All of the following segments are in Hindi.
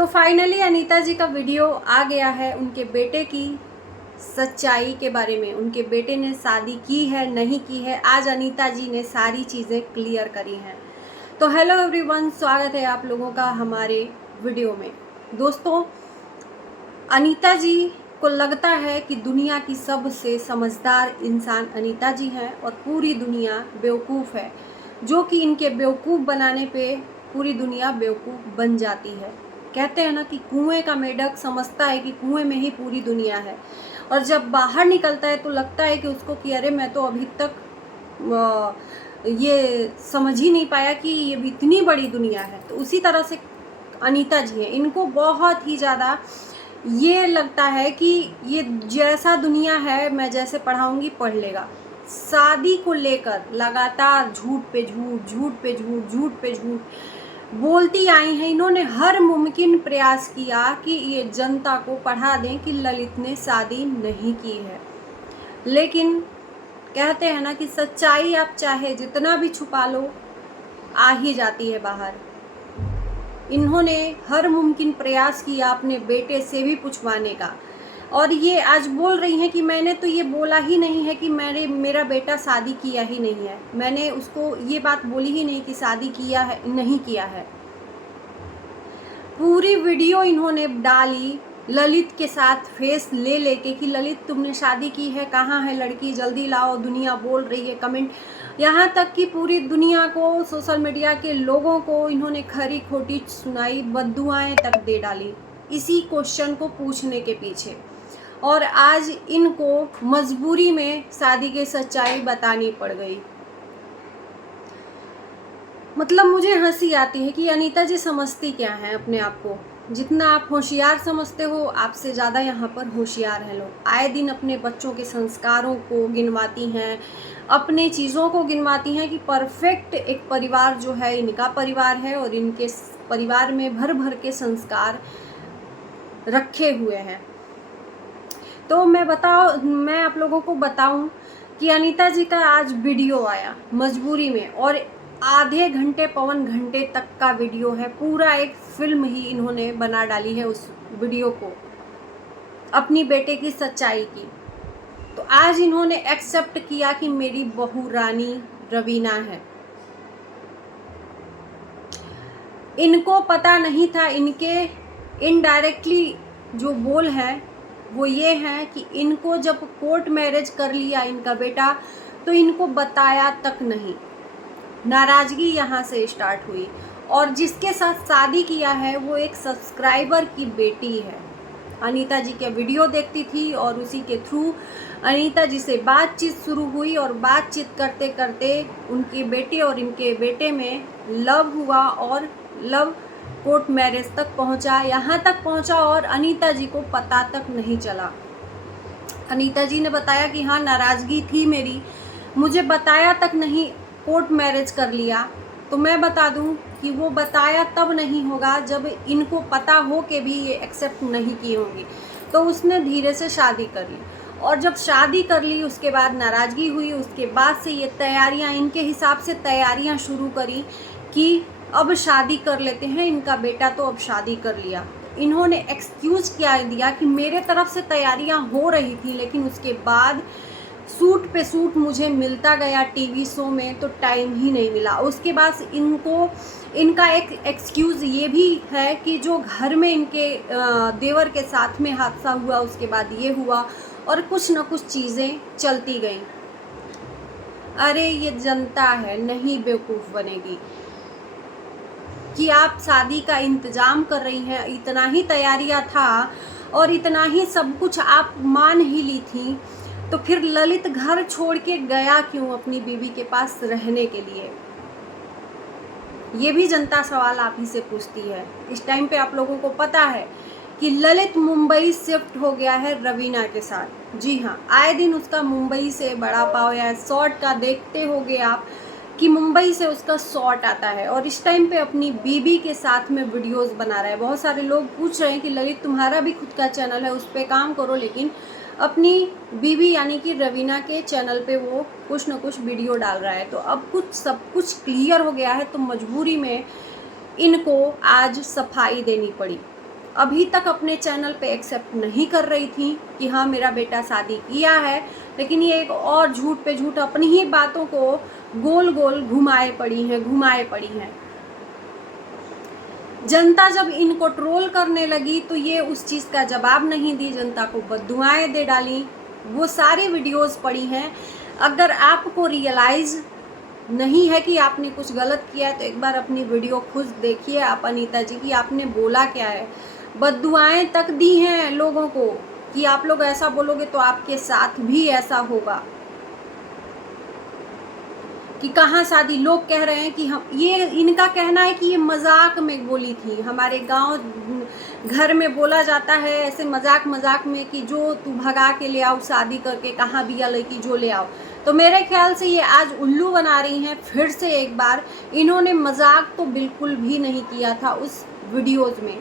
तो फाइनली अनीता जी का वीडियो आ गया है उनके बेटे की सच्चाई के बारे में। उनके बेटे ने शादी की है नहीं की है, आज अनीता जी ने सारी चीज़ें क्लियर करी हैं। तो हेलो एवरीवन, स्वागत है आप लोगों का हमारे वीडियो में। दोस्तों, अनीता जी को लगता है कि दुनिया की सबसे समझदार इंसान अनीता जी हैं और पूरी दुनिया बेवकूफ़ है, जो कि इनके बेवकूफ़ बनाने पे पूरी दुनिया बेवकूफ़ बन जाती है। कहते हैं ना कि कुएं का मेढक समझता है कि कुएं में ही पूरी दुनिया है, और जब बाहर निकलता है तो लगता है कि उसको कि अरे मैं तो अभी तक ये समझ ही नहीं पाया कि ये भी इतनी बड़ी दुनिया है। तो उसी तरह से अनीता जी हैं, इनको बहुत ही ज़्यादा ये लगता है कि ये जैसा दुनिया है, मैं जैसे पढ़ाऊँगी पढ़ लेगा। शादी को लेकर लगातार झूठ पे झूठ, झूठ पे झूठ, झूठ पे झूठ बोलती आई हैं। इन्होंने हर मुमकिन प्रयास किया कि ये जनता को पढ़ा दें कि ललित ने शादी नहीं की है, लेकिन कहते हैं ना कि सच्चाई आप चाहे जितना भी छुपा लो, आ ही जाती है बाहर। इन्होंने हर मुमकिन प्रयास किया अपने बेटे से भी पूछवाने का, और ये आज बोल रही हैं कि मैंने तो ये बोला ही नहीं है कि मेरा बेटा शादी किया ही नहीं है। मैंने उसको ये बात बोली ही नहीं कि शादी किया है नहीं किया है। पूरी वीडियो इन्होंने डाली ललित के साथ फेस ले लेके कि ललित तुमने शादी की है, कहाँ है लड़की, जल्दी लाओ, दुनिया बोल रही है कमेंट। यहाँ तक कि पूरी दुनिया को, सोशल मीडिया के लोगों को इन्होंने खरी खोटी सुनाई, बद्दुआएं तक दे डाली इसी क्वेश्चन को पूछने के पीछे। और आज इनको मजबूरी में शादी की सच्चाई बतानी पड़ गई। मतलब मुझे हंसी आती है कि अनीता जी समझती क्या है अपने आप को। जितना आप होशियार समझते हो, आपसे ज़्यादा यहाँ पर होशियार हैं लोग। आए दिन अपने बच्चों के संस्कारों को गिनवाती हैं, अपने चीज़ों को गिनवाती हैं कि परफेक्ट एक परिवार जो है इनका परिवार है, और इनके परिवार में भर भर के संस्कार रखे हुए हैं। तो मैं आप लोगों को बताऊं कि अनीता जी का आज वीडियो आया मजबूरी में, और आधे घंटे पौन घंटे तक का वीडियो है। पूरा एक फिल्म ही इन्होंने बना डाली है उस वीडियो को, अपनी बेटे की सच्चाई की। तो आज इन्होंने एक्सेप्ट किया कि मेरी बहू रानी रवीना है। इनको पता नहीं था, इनके इनडायरेक्टली जो बोल है वो ये है कि इनको जब कोर्ट मैरिज कर लिया इनका बेटा, तो इनको बताया तक नहीं। नाराज़गी यहाँ से स्टार्ट हुई, और जिसके साथ शादी किया है वो एक सब्सक्राइबर की बेटी है। अनीता जी के वीडियो देखती थी और उसी के थ्रू अनीता जी से बातचीत शुरू हुई, और बातचीत करते करते उनकी बेटी और इनके बेटे में लव हुआ, और लव कोर्ट मैरिज तक पहुंचा। यहाँ तक पहुंचा और अनीता जी को पता तक नहीं चला। अनीता जी ने बताया कि हाँ, नाराज़गी थी मेरी, मुझे बताया तक नहीं, कोर्ट मैरिज कर लिया। तो मैं बता दूं कि वो बताया तब नहीं होगा जब इनको पता हो के भी ये एक्सेप्ट नहीं की होंगी। तो उसने धीरे से शादी कर ली, और जब शादी कर ली उसके बाद नाराज़गी हुई। उसके बाद से ये तैयारियां, इनके हिसाब से तैयारियां शुरू करी कि अब शादी कर लेते हैं, इनका बेटा तो अब शादी कर लिया। इन्होंने एक्सक्यूज़ क्या दिया कि मेरे तरफ से तैयारियां हो रही थी, लेकिन उसके बाद सूट पे सूट मुझे मिलता गया टीवी शो में, तो टाइम ही नहीं मिला। उसके बाद इनका एक एक्सक्यूज़ ये भी है कि जो घर में इनके देवर के साथ में हादसा हुआ, उसके बाद ये हुआ, और कुछ न कुछ चीज़ें चलती गईं। अरे ये जनता है, नहीं बेवकूफ़ बनेगी कि आप शादी का इंतज़ाम कर रही हैं, इतना ही तैयारियां था और इतना ही सब कुछ आप मान ही ली थी, तो फिर ललित घर छोड़ के गया क्यों अपनी बीवी के पास रहने के लिए? ये भी जनता सवाल आप ही से पूछती है। इस टाइम पे आप लोगों को पता है कि ललित मुंबई शिफ्ट हो गया है रवीना के साथ। जी हाँ, आए दिन उसका मुंबई से बड़ा पाव या शॉर्ट का देखते होगे आप कि मुंबई से उसका शॉर्ट आता है, और इस टाइम पे अपनी बीबी के साथ में वीडियोस बना रहा है। बहुत सारे लोग पूछ रहे हैं कि ललित तुम्हारा भी खुद का चैनल है, उस पर काम करो, लेकिन अपनी बीवी यानी कि रवीना के चैनल पे वो कुछ न कुछ वीडियो डाल रहा है। तो अब सब कुछ क्लियर हो गया है, तो मजबूरी में इनको आज सफाई देनी पड़ी। अभी तक अपने चैनल पे एक्सेप्ट नहीं कर रही थी कि हाँ मेरा बेटा शादी किया है, लेकिन ये एक और झूठ पे झूठ अपनी ही बातों को गोल गोल घुमाए पड़ी हैं। जनता जब इनको ट्रोल करने लगी तो ये उस चीज़ का जवाब नहीं दी, जनता को बद्दुआएं दे डाली। वो सारी वीडियोस पड़ी हैं। अगर आपको रियलाइज़ नहीं है कि आपने कुछ गलत किया है तो एक बार अपनी वीडियो खुद देखिए आप अनीता जी की, आपने बोला क्या है। बद्दुआएं तक दी हैं लोगों को कि आप लोग ऐसा बोलोगे तो आपके साथ भी ऐसा होगा, कि कहाँ शादी। लोग कह रहे हैं कि हम, ये इनका कहना है कि ये मजाक में बोली थी। हमारे गांव घर में बोला जाता है ऐसे मजाक मजाक में कि जो तू भगा के ले आओ शादी करके, कहाँ बिया लड़की जो ले आओ। तो मेरे ख्याल से ये आज उल्लू बना रही हैं फिर से एक बार। इन्होंने मजाक तो बिल्कुल भी नहीं किया था उस वीडियोज़ में,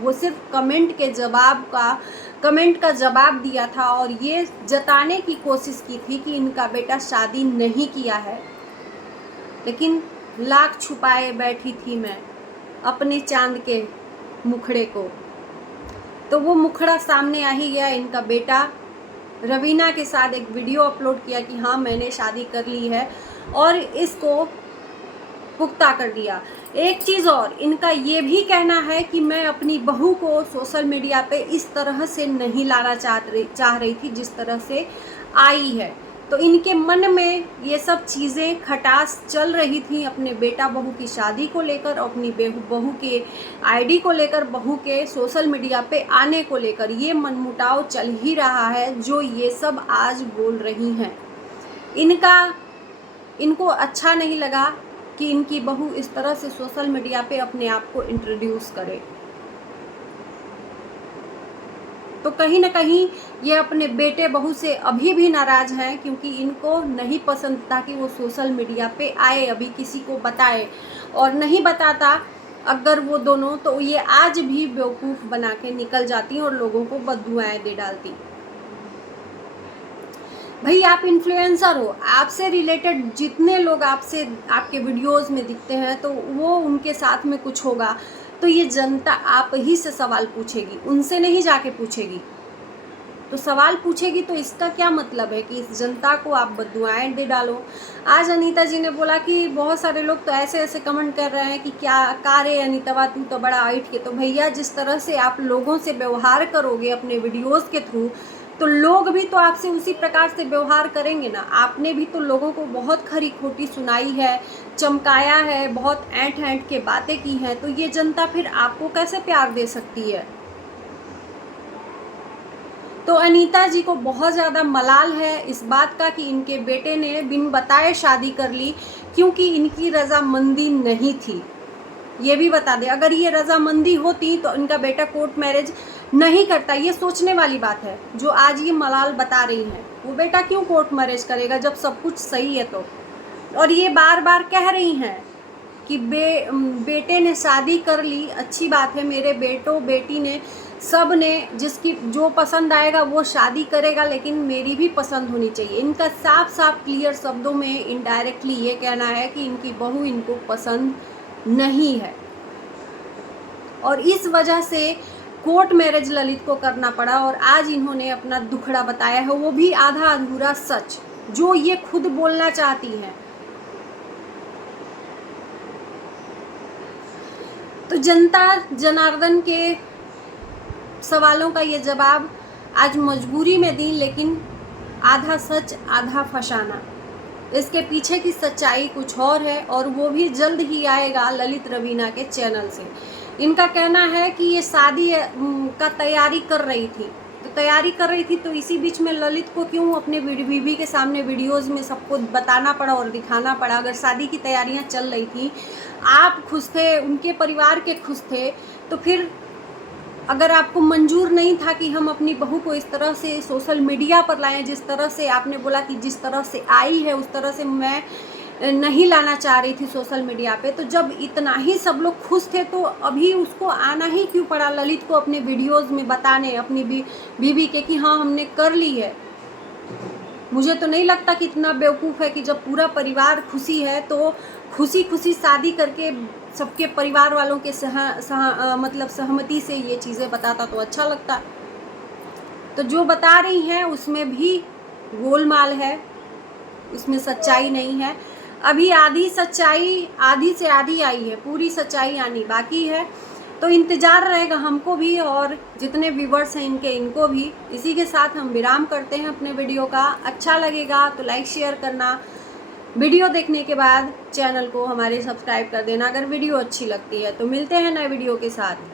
वो सिर्फ कमेंट का जवाब दिया था और ये जताने की कोशिश की थी कि इनका बेटा शादी नहीं किया है। लेकिन लाख छुपाए बैठी थी मैं अपने चांद के मुखड़े को, तो वो मुखड़ा सामने आ ही गया। इनका बेटा रवीना के साथ एक वीडियो अपलोड किया कि हाँ मैंने शादी कर ली है और इसको पुख्ता कर दिया। एक चीज़ और, इनका ये भी कहना है कि मैं अपनी बहू को सोशल मीडिया पे इस तरह से नहीं लाना चाह रही थी जिस तरह से आई है। तो इनके मन में ये सब चीज़ें खटास चल रही थी अपने बेटा बहू की शादी को लेकर, अपनी बहू के आईडी को लेकर, बहू के सोशल मीडिया पे आने को लेकर। ये मनमुटाव चल ही रहा है जो ये सब आज बोल रही हैं। इनको अच्छा नहीं लगा कि इनकी बहू इस तरह से सोशल मीडिया पे अपने आप को इंट्रोड्यूस करे। तो कहीं ना कहीं ये अपने बेटे बहू से अभी भी नाराज़ हैं, क्योंकि इनको नहीं पसंद था कि वो सोशल मीडिया पे आए, अभी किसी को बताए। और नहीं बताता अगर वो दोनों, तो ये आज भी बेवकूफ़ बना के निकल जाती और लोगों को बद्दुआएं दे डालती। भाई आप इन्फ्लुएंसर हो, आपसे रिलेटेड जितने लोग आपके वीडियोस में दिखते हैं तो वो उनके साथ में कुछ होगा तो ये जनता आप ही से सवाल पूछेगी, उनसे नहीं जाके पूछेगी। तो सवाल पूछेगी तो इसका क्या मतलब है कि इस जनता को आप बद्दुआएं दे डालो। आज अनीता जी ने बोला कि बहुत सारे लोग तो ऐसे ऐसे कमेंट कर रहे हैं कि क्या कारे अनीतवा तू तो बड़ा ऐठ के। तो भैया जिस तरह से आप लोगों से व्यवहार करोगे अपने वीडियोस के थ्रू, तो लोग भी तो आपसे उसी प्रकार से व्यवहार करेंगे ना। आपने भी तो लोगों को बहुत खरी खोटी सुनाई है, चमकाया है, बहुत ऐंठ ऐंठ के बातें की हैं, तो ये जनता फिर आपको कैसे प्यार दे सकती है। तो अनीता जी को बहुत ज़्यादा मलाल है इस बात का कि इनके बेटे ने बिन बताए शादी कर ली, क्योंकि इनकी रजामंदी नहीं थी। ये भी बता दे, अगर ये रजामंदी होती तो इनका बेटा कोर्ट मैरिज नहीं करता। ये सोचने वाली बात है जो आज ये मलाल बता रही हैं। वो बेटा क्यों कोर्ट मैरिज करेगा जब सब कुछ सही है तो। और ये बार बार कह रही हैं कि बेटे ने शादी कर ली, अच्छी बात है, मेरे बेटों बेटी ने सब ने जिसकी जो पसंद आएगा वो शादी करेगा, लेकिन मेरी भी पसंद होनी चाहिए। इनका साफ साफ क्लियर शब्दों में इनडायरेक्टली ये कहना है कि इनकी बहू इनको पसंद नहीं है और इस वजह से कोर्ट मैरिज ललित को करना पड़ा। और आज इन्होंने अपना दुखड़ा बताया है, वो भी आधा अधूरा सच जो ये खुद बोलना चाहती हैं। तो जनता जनार्दन के सवालों का ये जवाब आज मजबूरी में दी, लेकिन आधा सच आधा फसाना। इसके पीछे की सच्चाई कुछ और है और वो भी जल्द ही आएगा ललित रवीना के चैनल से। इनका कहना है कि ये शादी का तैयारी कर रही थी, तो इसी बीच में ललित को क्यों अपने बीवी के सामने वीडियोस में सबको बताना पड़ा और दिखाना पड़ा। अगर शादी की तैयारियां चल रही थी, आप खुश थे, उनके परिवार के खुश थे, तो फिर अगर आपको मंजूर नहीं था कि हम अपनी बहू को इस तरह से सोशल मीडिया पर लाएं, जिस तरह से आपने बोला कि जिस तरह से आई है उस तरह से मैं नहीं लाना चाह रही थी सोशल मीडिया पे, तो जब इतना ही सब लोग खुश थे तो अभी उसको आना ही क्यों पड़ा ललित को अपने वीडियोस में बताने अपनी बीवी के कि हाँ हमने कर ली है। मुझे तो नहीं लगता कि इतना बेवकूफ़ है कि जब पूरा परिवार खुशी है तो खुशी खुशी शादी करके सबके परिवार वालों के मतलब सहमति से ये चीज़ें बताता तो अच्छा लगता। तो जो बता रही हैं उसमें भी गोलमाल है, उसमें सच्चाई नहीं है। अभी आधी सच्चाई, आधी से आधी आई है, पूरी सच्चाई आनी बाकी है। तो इंतज़ार रहेगा हमको भी और जितने व्यूवर्स हैं इनको भी। इसी के साथ हम विराम करते हैं अपने वीडियो का। अच्छा लगेगा तो लाइक शेयर करना, वीडियो देखने के बाद चैनल को हमारे सब्सक्राइब कर देना अगर वीडियो अच्छी लगती है। तो मिलते हैं नए वीडियो के साथ।